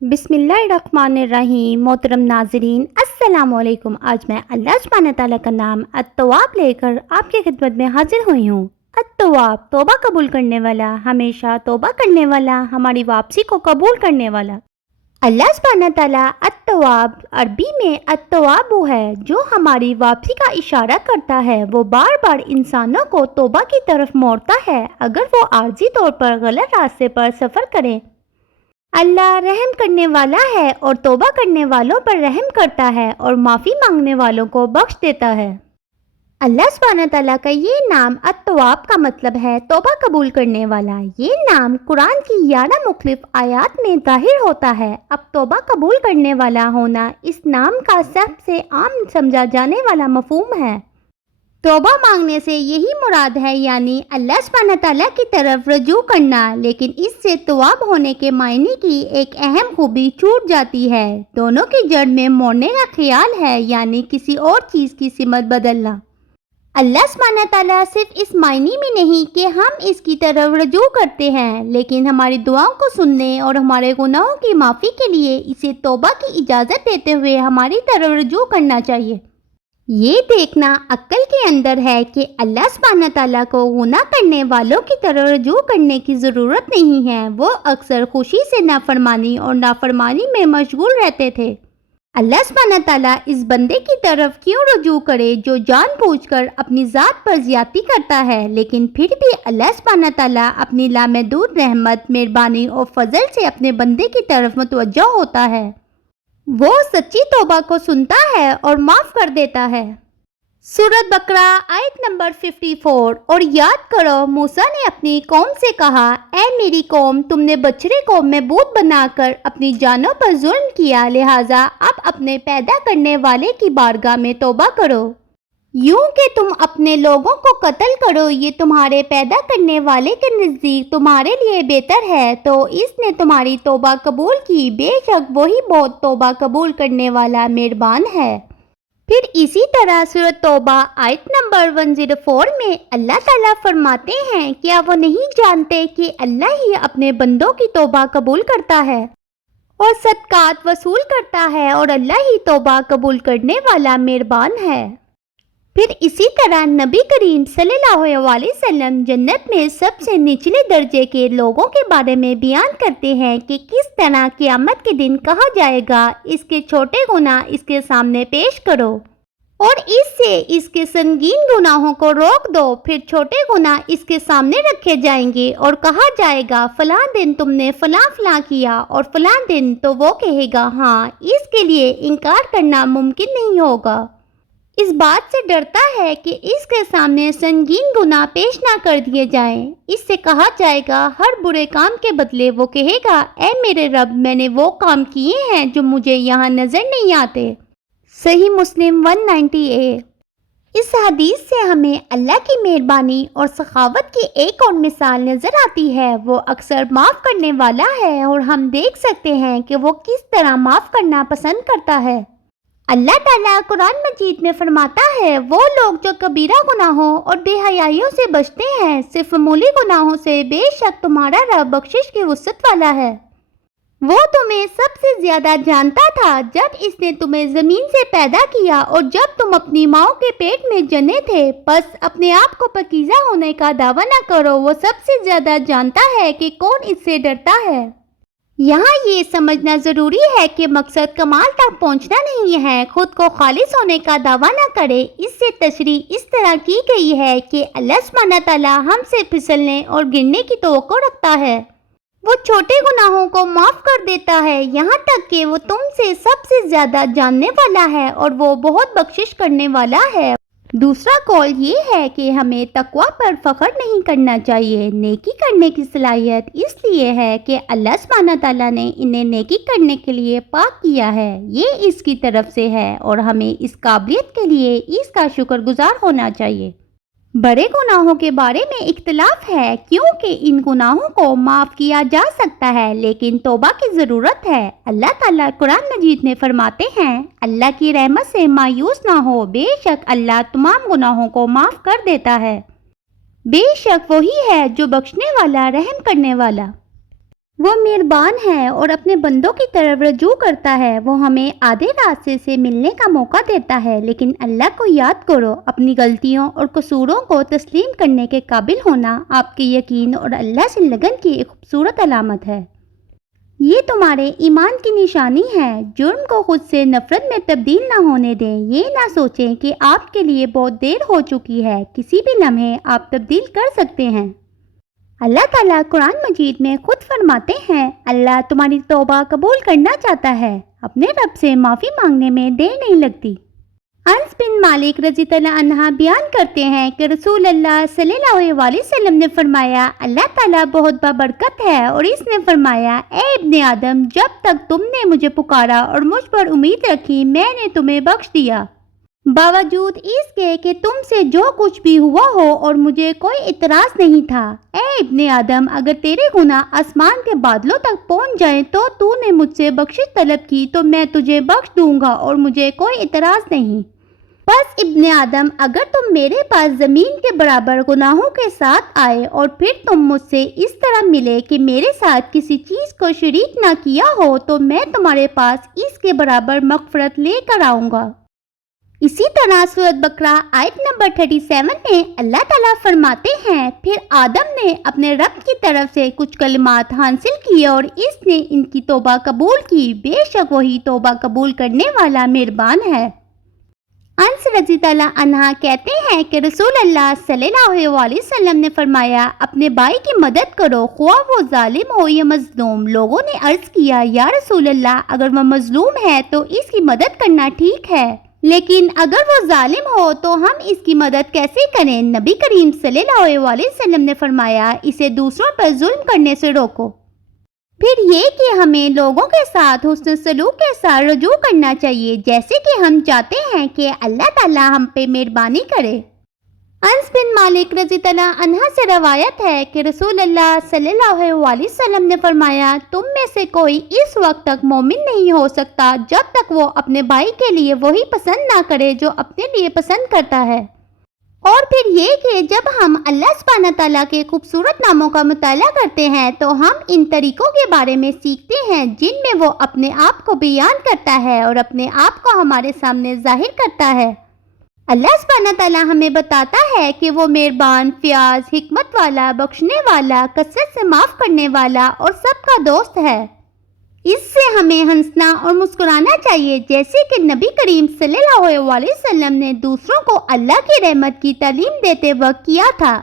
بسم اللہ الرحمن الرحیم۔ محترم ناظرین السلام علیکم۔ آج میں اللہ سبحانہ تعالیٰ کا نام التواب لے کر آپ کی خدمت میں حاضر ہوئی ہوں۔ التواب توبہ قبول کرنے والا، ہمیشہ توبہ کرنے والا، ہماری واپسی کو قبول کرنے والا۔ اللہ سبحانہ تعالیٰ التواب عربی میں التواب وہ ہے جو ہماری واپسی کا اشارہ کرتا ہے۔ وہ بار بار انسانوں کو توبہ کی طرف موڑتا ہے اگر وہ عارضی طور پر غلط راستے پر سفر کریں۔ اللہ رحم کرنے والا ہے اور توبہ کرنے والوں پر رحم کرتا ہے اور معافی مانگنے والوں کو بخش دیتا ہے۔ اللہ سبحانہ تعالیٰ کا یہ نام التواب کا مطلب ہے توبہ قبول کرنے والا۔ یہ نام قرآن کی 11 مختلف آیات میں ظاہر ہوتا ہے۔ اب توبہ قبول کرنے والا ہونا اس نام کا سب سے عام سمجھا جانے والا مفہوم ہے۔ توبہ مانگنے سے یہی مراد ہے، یعنی اللہ سبحانہ تعالیٰ کی طرف رجوع کرنا، لیکن اس سے تواب ہونے کے معنی کی ایک اہم خوبی چھوٹ جاتی ہے۔ دونوں کی جڑ میں موڑنے کا خیال ہے، یعنی کسی اور چیز کی سمت بدلنا۔ اللہ سبحانہ تعالیٰ صرف اس معنی میں نہیں کہ ہم اس کی طرف رجوع کرتے ہیں، لیکن ہماری دعاؤں کو سننے اور ہمارے گناہوں کی معافی کے لیے اسے توبہ کی اجازت دیتے ہوئے ہماری طرف رجوع کرنا چاہیے۔ یہ دیکھنا عقل کے اندر ہے کہ اللہ سبحانہ تعالیٰ کو گناہ کرنے والوں کی طرف رجوع کرنے کی ضرورت نہیں ہے۔ وہ اکثر خوشی سے نافرمانی اور نافرمانی میں مشغول رہتے تھے۔ اللہ سبحانہ تعالیٰ اس بندے کی طرف کیوں رجوع کرے جو جان بوجھ کر اپنی ذات پر زیادتی کرتا ہے، لیکن پھر بھی اللہ سبحانہ تعالیٰ اپنی لامحدود رحمت، مہربانی اور فضل سے اپنے بندے کی طرف متوجہ ہوتا ہے۔ وہ سچی توبہ کو سنتا ہے اور معاف کر دیتا ہے۔ سورۃ بقرہ آیت نمبر 54۔ اور یاد کرو موسیٰ نے اپنی قوم سے کہا، اے میری قوم، تم نے بچڑے کو معبود بنا کر اپنی جانوں پر ظلم کیا، لہٰذا اب اپنے پیدا کرنے والے کی بارگاہ میں توبہ کرو۔ یوں کہ تم اپنے لوگوں کو قتل کرو، یہ تمہارے پیدا کرنے والے کے نزدیک تمہارے لیے بہتر ہے، تو اس نے تمہاری توبہ قبول کی، بے شک وہی بہت توبہ قبول کرنے والا مہربان ہے۔ پھر اسی طرح سورۃ توبہ آیت نمبر 104 میں اللہ تعالیٰ فرماتے ہیں، کیا وہ نہیں جانتے کہ اللہ ہی اپنے بندوں کی توبہ قبول کرتا ہے اور صدقات وصول کرتا ہے، اور اللہ ہی توبہ قبول کرنے والا مہربان ہے۔ پھر اسی طرح نبی کریم صلی اللہ علیہ وسلم جنت میں سب سے نچلے درجے کے لوگوں کے بارے میں بیان کرتے ہیں کہ کس طرح قیامت کے دن کہا جائے گا، اس کے چھوٹے گناہ اس کے سامنے پیش کرو اور اس سے اس کے سنگین گناہوں کو روک دو۔ پھر چھوٹے گناہ اس کے سامنے رکھے جائیں گے اور کہا جائے گا، فلاں دن تم نے فلاں فلاں کیا اور فلاں دن، تو وہ کہے گا، ہاں، اس کے لیے انکار کرنا ممکن نہیں ہوگا۔ اس بات سے ڈرتا ہے کہ اس کے سامنے سنگین گناہ پیش نہ کر دیے جائیں۔ اس سے کہا جائے گا، ہر برے کام کے بدلے وہ کہے گا، اے میرے رب، میں نے وہ کام کیے ہیں جو مجھے یہاں نظر نہیں آتے۔ صحیح مسلم 198۔ اس حدیث سے ہمیں اللہ کی مہربانی اور سخاوت کی ایک اور مثال نظر آتی ہے۔ وہ اکثر معاف کرنے والا ہے اور ہم دیکھ سکتے ہیں کہ وہ کس طرح معاف کرنا پسند کرتا ہے۔ اللہ تعالیٰ قرآن مجید میں فرماتا ہے، وہ لوگ جو کبیرہ گناہوں اور بے حیائیوں سے بچتے ہیں، صرف معمولی گناہوں سے بے شک تمہارا رب بخشش کی وسعت والا ہے۔ وہ تمہیں سب سے زیادہ جانتا تھا جب اس نے تمہیں زمین سے پیدا کیا اور جب تم اپنی ماں کے پیٹ میں جنے تھے، پس اپنے آپ کو پاکیزہ ہونے کا دعویٰ نہ کرو، وہ سب سے زیادہ جانتا ہے کہ کون اس سے ڈرتا ہے۔ یہاں یہ سمجھنا ضروری ہے کہ مقصد کمال تک پہنچنا نہیں ہے، خود کو خالص ہونے کا دعویٰ نہ کرے۔ اس سے تشریح اس طرح کی گئی ہے کہ اللہ سبحانہ تعالیٰ ہم سے پھسلنے اور گرنے کی توقع رکھتا ہے۔ وہ چھوٹے گناہوں کو معاف کر دیتا ہے، یہاں تک کہ وہ تم سے سب سے زیادہ جاننے والا ہے اور وہ بہت بخشش کرنے والا ہے۔ دوسرا قول یہ ہے کہ ہمیں تقویٰ پر فخر نہیں کرنا چاہیے۔ نیکی کرنے کی صلاحیت اس لیے ہے کہ اللہ سبحانہ تعالیٰ نے انہیں نیکی کرنے کے لیے پاک کیا ہے، یہ اس کی طرف سے ہے اور ہمیں اس قابلیت کے لیے اس کا شکر گزار ہونا چاہیے۔ بڑے گناہوں کے بارے میں اختلاف ہے کیونکہ ان گناہوں کو معاف کیا جا سکتا ہے، لیکن توبہ کی ضرورت ہے۔ اللہ تعالیٰ قرآن مجید میں فرماتے ہیں، اللہ کی رحمت سے مایوس نہ ہو، بے شک اللہ تمام گناہوں کو معاف کر دیتا ہے، بے شک وہی ہے جو بخشنے والا، رحم کرنے والا۔ وہ مہربان ہے اور اپنے بندوں کی طرف رجوع کرتا ہے۔ وہ ہمیں آدھے راستے سے ملنے کا موقع دیتا ہے، لیکن اللہ کو یاد کرو۔ اپنی غلطیوں اور قصوروں کو تسلیم کرنے کے قابل ہونا آپ کے یقین اور اللہ سے لگن کی ایک خوبصورت علامت ہے۔ یہ تمہارے ایمان کی نشانی ہے۔ جرم کو خود سے نفرت میں تبدیل نہ ہونے دیں۔ یہ نہ سوچیں کہ آپ کے لیے بہت دیر ہو چکی ہے، کسی بھی لمحے آپ تبدیل کر سکتے ہیں۔ اللہ تعالیٰ قرآن مجید میں خود فرماتے ہیں، اللہ تمہاری توبہ قبول کرنا چاہتا ہے، اپنے رب سے معافی مانگنے میں دیر نہیں لگتی۔ انس بن مالک رضی اللہ عنہ بیان کرتے ہیں کہ رسول اللہ صلی اللہ علیہ وسلم نے فرمایا، اللہ تعالیٰ بہت بابرکت ہے، اور اس نے فرمایا، اے ابن آدم، جب تک تم نے مجھے پکارا اور مجھ پر امید رکھی، میں نے تمہیں بخش دیا، باوجود اس کے کہ تم سے جو کچھ بھی ہوا ہو اور مجھے کوئی اعتراض نہیں تھا۔ اے ابن آدم، اگر تیرے گناہ آسمان کے بادلوں تک پہنچ جائیں تو نے مجھ سے بخشش طلب کی تو میں تجھے بخش دوں گا اور مجھے کوئی اعتراض نہیں۔ بس ابن آدم، اگر تم میرے پاس زمین کے برابر گناہوں کے ساتھ آئے اور پھر تم مجھ سے اس طرح ملے کہ میرے ساتھ کسی چیز کو شریک نہ کیا ہو، تو میں تمہارے پاس اس کے برابر مغفرت لے کر آؤں گا۔ اسی طرح سورۃ بقرہ آیت نمبر 37 میں اللہ تعالیٰ فرماتے ہیں، پھر آدم نے اپنے رب کی طرف سے کچھ کلمات حاصل کیے اور اس نے ان کی توبہ قبول کی، بے شک وہی توبہ قبول کرنے والا مہربان ہے۔ انس رضی اللہ عنہ کہتے ہیں کہ رسول اللہ صلی اللہ علیہ وسلم نے فرمایا، اپنے بھائی کی مدد کرو، خواہ وہ ظالم ہو یا مظلوم۔ لوگوں نے عرض کیا، یا رسول اللہ، اگر وہ مظلوم ہے تو اس کی مدد کرنا ٹھیک ہے، لیکن اگر وہ ظالم ہو تو ہم اس کی مدد کیسے کریں؟ نبی کریم صلی اللہ علیہ وسلم نے فرمایا، اسے دوسروں پر ظلم کرنے سے روکو۔ پھر یہ کہ ہمیں لوگوں کے ساتھ حسن سلوک کے ساتھ رجوع کرنا چاہیے، جیسے کہ ہم چاہتے ہیں کہ اللہ تعالیٰ ہم پہ مہربانی کرے۔ انس بن مالک رضی اللہ عنہ سے روایت ہے کہ رسول اللہ صلی اللہ علیہ وسلم نے فرمایا، تم میں سے کوئی اس وقت تک مومن نہیں ہو سکتا جب تک وہ اپنے بھائی کے لیے وہی پسند نہ کرے جو اپنے لیے پسند کرتا ہے۔ اور پھر یہ کہ جب ہم اللہ سبحانہ تعالیٰ کے خوبصورت ناموں کا مطالعہ کرتے ہیں تو ہم ان طریقوں کے بارے میں سیکھتے ہیں جن میں وہ اپنے آپ کو بیان کرتا ہے اور اپنے آپ کو ہمارے سامنے ظاہر کرتا ہے۔ اللہ سبحانہ تعالیٰ ہمیں بتاتا ہے کہ وہ مہربان، فیاض، حکمت والا، بخشنے والا، کثرت سے معاف کرنے والا اور سب کا دوست ہے۔ اس سے ہمیں ہنسنا اور مسکرانا چاہیے، جیسے کہ نبی کریم صلی اللہ علیہ وسلم نے دوسروں کو اللہ کی رحمت کی تعلیم دیتے وقت کیا تھا۔